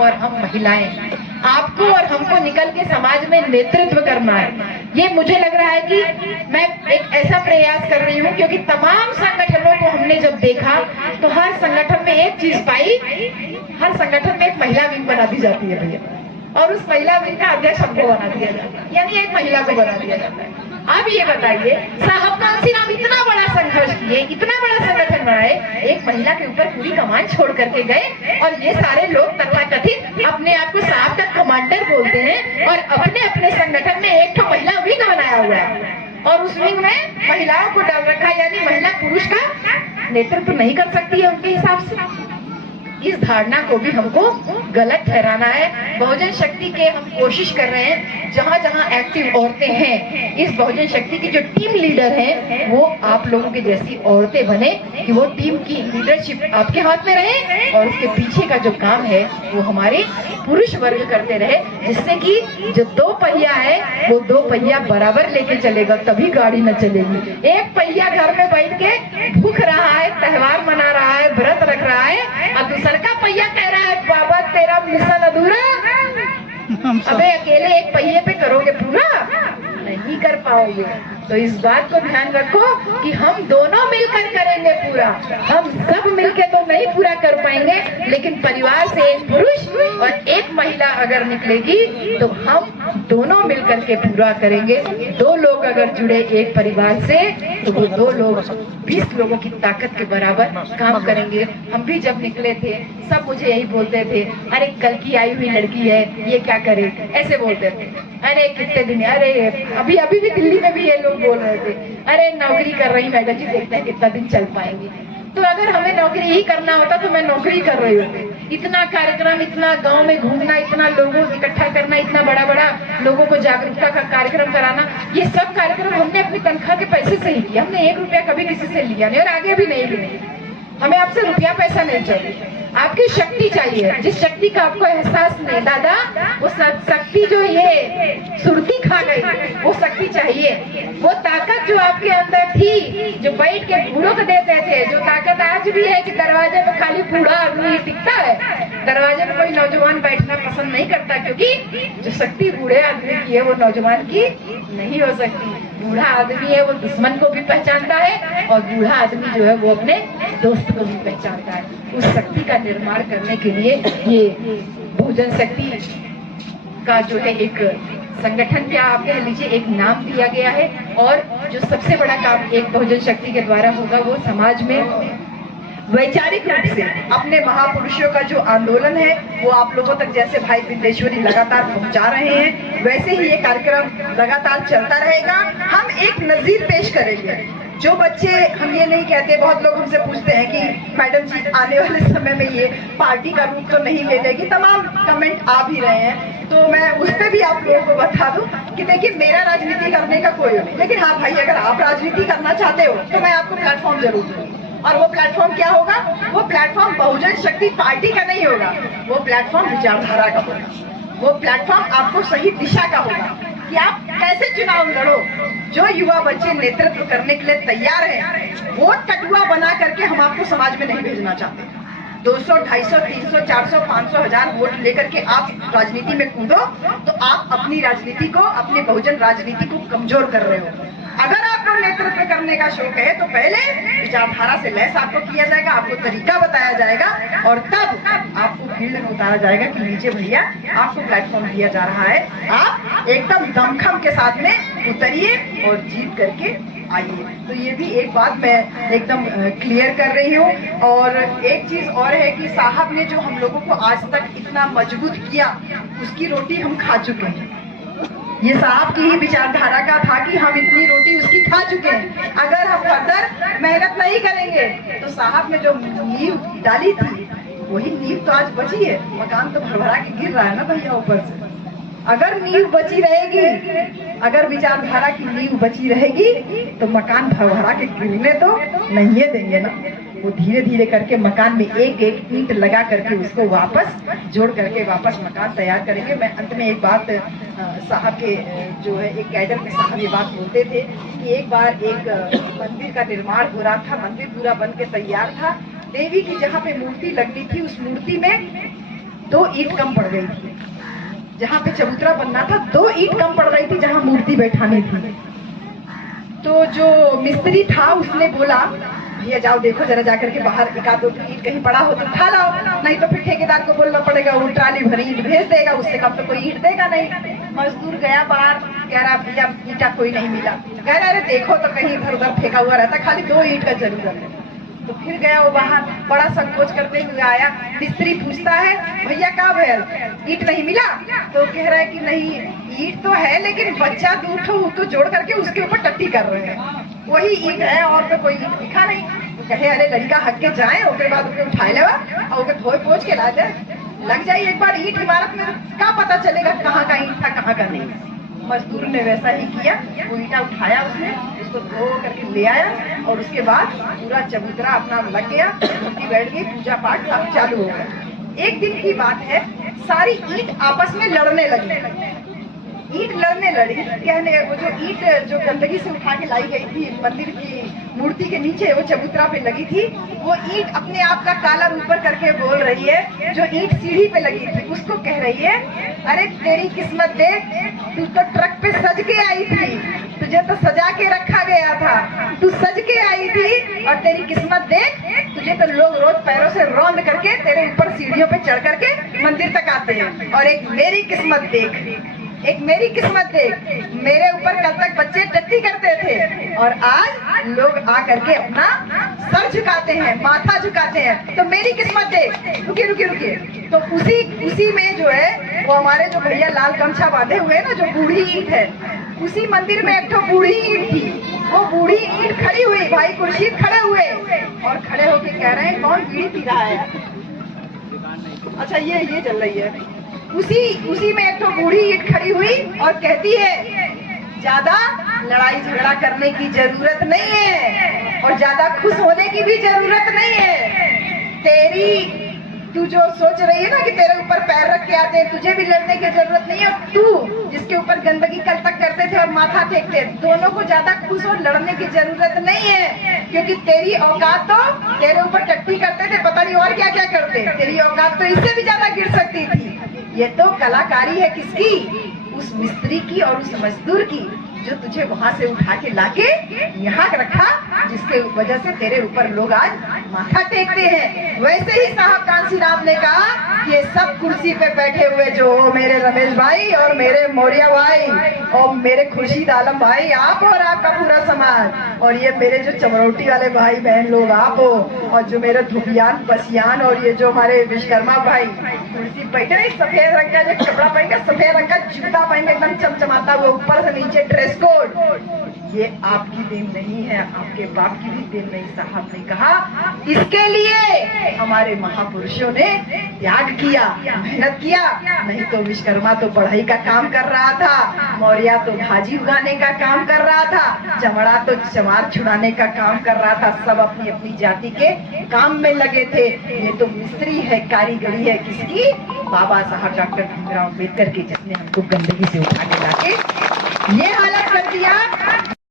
और हम महिलाएं, आपको और हमको निकल के समाज में नेतृत्व करना है। ये मुझे लग रहा है कि मैं एक ऐसा प्रयास कर रही हूँ, क्योंकि तमाम संगठनों को हमने जब देखा तो हर संगठन में एक चीज पाई, हर संगठन में एक महिला विंग बना दी जाती है भैया, और उस महिला विंग का अध्यक्ष हमको बना दिया जाता है, यानी एक महिला को बना दिया जाता है। अब ये बताइए, साहब कांसीराम इतना बड़ा संघर्ष किए, इतना बड़ा संगठन बनाए, एक महिला के ऊपर पूरी कमान छोड़ करके गए, और ये सारे लोग तथाकथित अपने आप को साहब का कमांडर बोलते हैं, और अपने अपने संगठन में एक तो महिला विंग बनाया हुआ है, और उस विंग में महिलाओं को डाल रखा है, यानी महिला पुरुष का नेतृत्व नहीं कर सकती है उनके हिसाब से। इस धारणा को भी हमको गलत ठहराना है। बहुजन शक्ति के हम कोशिश कर रहे हैं, जहां जहां एक्टिव औरतें हैं, इस बहुजन शक्ति की जो टीम लीडर हैं वो आप लोगों के जैसी औरतें बने, कि वो टीम की लीडरशिप आपके हाथ में रहे, और उसके पीछे का जो काम है वो हमारे पुरुष वर्ग करते रहे, जिससे कि जो दो पहिया है वो दो पहिया बराबर लेके चलेगा, तभी गाड़ी न चलेगी। एक पहिया घर में बैठ के भूख रहा है, त्योहार मना रहा है, व्रत रख रहा है, और दूसरा का पहिया कह रहा है बाबा तेरा मिशन अधूरा। अबे अकेले एक पहिए पे करोगे पूरा, नहीं कर पाओगे। तो इस बात को ध्यान रखो कि हम दोनों मिलकर करेंगे पूरा, हम सब मिलके तो नहीं पूरा कर पाएंगे, लेकिन परिवार से एक पुरुष और एक महिला अगर निकलेगी तो हम दोनों मिलकर के पूरा करेंगे। दो लोग अगर जुड़े एक परिवार से तो वो दो लोग 20 लोगों की ताकत के बराबर काम करेंगे। हम भी जब निकले थे सब मुझे यही बोलते थे, अरे कल की आई हुई लड़की है, ये क्या करे, ऐसे बोलते थे। अरे कितने दिन, अरे अभी भी दिल्ली में भी ये लोग बोल रहे थे, अरे नौकरी कर रही मैडम जी, देखते हैं कितना दिन चल पाएंगे। तो अगर हमें नौकरी ही करना होता तो मैं नौकरी कर रही होती। इतना कार्यक्रम, इतना गांव में घूमना, इतना लोगों को इकट्ठा करना, इतना बड़ा बड़ा लोगों को जागरूकता का कार्यक्रम कराना, ये सब कार्यक्रम हमने अपनी तनख्वाह के पैसे से ही किया। हमने 1 रुपया कभी किसी से लिया नहीं, और आगे भी नहीं लेंगे। हमें आपसे रुपया पैसा नहीं चाहिए, आपकी शक्ति चाहिए, जिस शक्ति का आपको एहसास नहीं दादा, वो शक्ति जो ये सुरती खा गई, वो शक्ति चाहिए। वो ताकत जो आपके अंदर थी, जो बैठ के बूढ़ों को देते थे, जो ताकत आज भी है कि दरवाजे में खाली बूढ़ा आदमी टिकता है, दरवाजे में कोई नौजवान बैठना पसंद नहीं करता, क्योंकि जो शक्ति बूढ़े आदमी की है वो नौजवान की नहीं हो सकती। बूढ़ा आदमी है वो दुश्मन को भी पहचानता है, और बूढ़ा आदमी जो है वो अपने दोस्त को भी पहचानता है। उस शक्ति का निर्माण करने के लिए ये बहुजन शक्ति का जो है एक संगठन, क्या आप कह लीजिए, एक नाम दिया गया है। और जो सबसे बड़ा काम एक बहुजन शक्ति के द्वारा होगा वो समाज में वैचारिक रूप से अपने महापुरुषों का जो आंदोलन है वो आप लोगों तक, जैसे भाई विंदेश्वरी लगातार पहुंचा रहे हैं, वैसे ही ये कार्यक्रम लगातार चलता रहेगा। हम एक नजीर पेश करेंगे। जो बच्चे, हम ये नहीं कहते, बहुत लोग हमसे पूछते हैं कि मैडम जी आने वाले समय में ये पार्टी का रूप तो नहीं ले लेगी, तमाम कमेंट आ भी रहे हैं, तो मैं उस पर भी आप लोगों को बता दूं कि देखिए मेरा राजनीति करने का कोई नहीं, लेकिन हाँ भाई अगर आप राजनीति करना चाहते हो तो मैं आपको प्लेटफॉर्म जरूर दूंगी। और वो प्लेटफॉर्म क्या होगा? वो प्लेटफॉर्म बहुजन शक्ति पार्टी का नहीं होगा, वो प्लेटफॉर्म विचारधारा का होगा। वो प्लेटफॉर्म आपको सही दिशा का होगा कि आप कैसे चुनाव लड़ो। जो युवा बच्चे नेतृत्व करने के लिए तैयार हैं, वोट कटुआ बना करके हम आपको समाज में नहीं भेजना चाहते। 200, 250, 300, 400, 500, 1000 वोट लेकर के आप राजनीति में कूदो तो आप अपनी राजनीति को, अपनी बहुजन राजनीति को कमजोर कर रहे हो। अगर आपको नेतृत्व करने का शौक है तो पहले विचारधारा से लैस आपको किया जाएगा, आपको तरीका बताया जाएगा, और तब आपको फील्ड में उतारा जाएगा कि नीचे भैया आपको प्लेटफॉर्म दिया जा रहा है, आप एकदम दमखम के साथ में उतरिए और जीत करके आइए। तो ये भी एक बात मैं एकदम क्लियर कर रही हूँ। और एक चीज और है कि साहब ने जो हम लोगों को आज तक इतना मजबूत किया, उसकी रोटी हम खा चुके हैं। ये साहब की ही विचारधारा का था कि हम इतनी रोटी उसकी खा चुके हैं। अगर हम फर्दर मेहनत नहीं करेंगे तो साहब ने जो नींव डाली थी वही नींव तो आज बची है। मकान तो भरभरा के गिर रहा है ना भैया ऊपर से। अगर नींव बची रहेगी, अगर विचारधारा की नींव बची रहेगी तो मकान भरभरा के गिरने तो नहीं देंगे ना। वो धीरे धीरे करके मकान में एक एक ईंट लगा करके उसको वापस जोड़ करके वापस मकान तैयार करेंगे। मैं अंत में एक बात, साहब के जो है एक कैडर में साहब ये बात बोलते थे कि एक बार एक मंदिर का निर्माण हो रहा था, मंदिर पूरा बन के तैयार था, देवी की जहाँ पे मूर्ति लगनी थी उस मूर्ति में 2 ईंट कम पड़ गई थी। जहाँ पे चबूतरा बनना था 2 ईंट कम पड़ गई थी जहाँ मूर्ति बैठानी थी। तो जो मिस्त्री था उसने बोला, भैया जाओ देखो जरा जाकर के बाहर, एक आध 2 ईंट कहीं पड़ा हो तो उठा लाओ, नहीं तो फिर ठेकेदार को बोलना पड़ेगा, वो ट्राली भरी ईंट भेज देगा, उससे कम तो कोई ईंट देगा नहीं। मजदूर गया बाहर, कह रहा भैया ईंटा कोई नहीं मिला। कह रहा अरे देखो तो कहीं इधर उधर फेंका हुआ रहता, खाली 2 ईंट का जरूरत है। तो फिर गया वो बाहर, बड़ा संकोच करते हुए आया। मिस्त्री पूछता है भैया कहाँ भैया ईंट नहीं मिला? तो कह रहा है कि नहीं ईंट तो है लेकिन बच्चा 2 तो जोड़ करके उसके ऊपर टट्टी कर रहे हैं, वही ईंट है और तो कोई ईंट दिखा नहीं। तो कहे अरे लड़का हट के जाए, उसके बाद उसे उठाए लेवा और उसे धोए पोछ के ला दे, लग जाए एक बार ईंट इमारत में, क्या पता चलेगा कहाँ का ईंट था कहाँ का नहीं। मजदूर ने वैसा ही किया, वो ईंटा उठाया उसने, उसको धो करके ले आया और उसके बाद पूरा चबूतरा अपना लग गया, मूर्ति बैठ गई, पूजा पाठ अब चालू हो गया। एक दिन की बात है, सारी ईंट आपस में लड़ने लगी। ईंट लड़ने लड़ी, कहने वो जो ईंट जो गंदगी से उठा के लाई गई थी मंदिर की मूर्ति के नीचे, वो चबूतरा पे लगी थी, वो ईंट अपने आप का कालर ऊपर करके बोल रही है। जो ईंट सीढ़ी पे लगी थी उसको कह रही है, अरे तेरी किस्मत देख, तू तो ट्रक पे सज के आई थी, तुझे तो सजा के रखा गया था, तू सज के आई थी, और तेरी किस्मत देख, तुझे तो लोग रोज पैरों से रौंद करके तेरे ऊपर सीढ़ियों पे चढ़ करके मंदिर तक आते हैं। और एक मेरी किस्मत देख, एक मेरी किस्मत देख, मेरे ऊपर कल तक बच्चे टट्टी करते थे और आज लोग आ करके अपना सर झुकाते हैं, माथा झुकाते हैं, तो मेरी किस्मत देख। रुकिए रुकिए रुकिए, तो उसी में जो है वो हमारे जो भैया लाल गमछा बांधे हुए हैं ना, जो बूढ़ी ईंट है, उसी मंदिर में एक तो बूढ़ी ईंट थी। वो बूढ़ी ईंट खड़ी हुई, भाई खुर्शीद खड़े हुए और खड़े होके कह रहे हैं कौन बीड़ी पी रहा है? अच्छा ये चल रही है। उसी में एक तो बूढ़ी ईंट खड़ी हुई और कहती है, ज्यादा लड़ाई झगड़ा करने की जरूरत नहीं है और ज्यादा खुश होने की भी जरूरत नहीं है। तू जो सोच रही है ना कि तेरे ऊपर पैर रख के आते हैं, तुझे भी लड़ने की जरूरत नहीं है। तू जिसके ऊपर गंदगी कल तक करते थे और माथा टेकते, दोनों को ज्यादा खुश और लड़ने की जरूरत नहीं है, क्योंकि तेरी औकात तो तेरे ऊपर टट्टी करते थे, पता नहीं और क्या क्या करते, तेरी औकात तो इससे भी ज्यादा गिर सकती थी। ये तो कलाकारी है किसकी? उस मिस्त्री की और उस मजदूर की, जो तुझे वहां से उठा के लाके यहाँ रखा, जिसके वजह से तेरे ऊपर लोग आज माथा टेकते हैं। वैसे ही साहब कांसीराम ने कहा, ये सब कुर्सी पे बैठे हुए जो मेरे रमेश भाई और मेरे मौर्य भाई और मेरे खुर्शीद आलम भाई, आप और आपका पूरा समाज, और ये मेरे जो चमरौटी वाले भाई बहन लोग आप हो, और जो मेरे धुपियान बसियान और ये जो हमारे विश्वकर्मा भाई कुर्सी बैठे हैं, सफेद रंग का जो कपड़ा पहन के, सफेद रंग का जूता पहन के एकदम चमचमाता हुआ, ऊपर से नीचे ड्रेस कोड, ये आपकी देन नहीं है, आपके बाप की भी देन नहीं। साहब ने कहा इसके लिए हमारे महापुरुषों ने त्याग किया, मेहनत किया, नहीं तो विश्वकर्मा तो बढ़ई का काम कर रहा था, मौर्य तो भाजी उगाने का काम कर रहा था, चमड़ा तो चमार छुड़ाने का काम कर रहा था, सब अपनी अपनी जाति के काम में लगे थे। ये तो मिस्त्री है, कारीगरी है किसकी? बाबा साहब डॉक्टर भीमराव अम्बेडकर के, जिसने हमको गंदगी से उठा के लाके ये हालत कर दिया।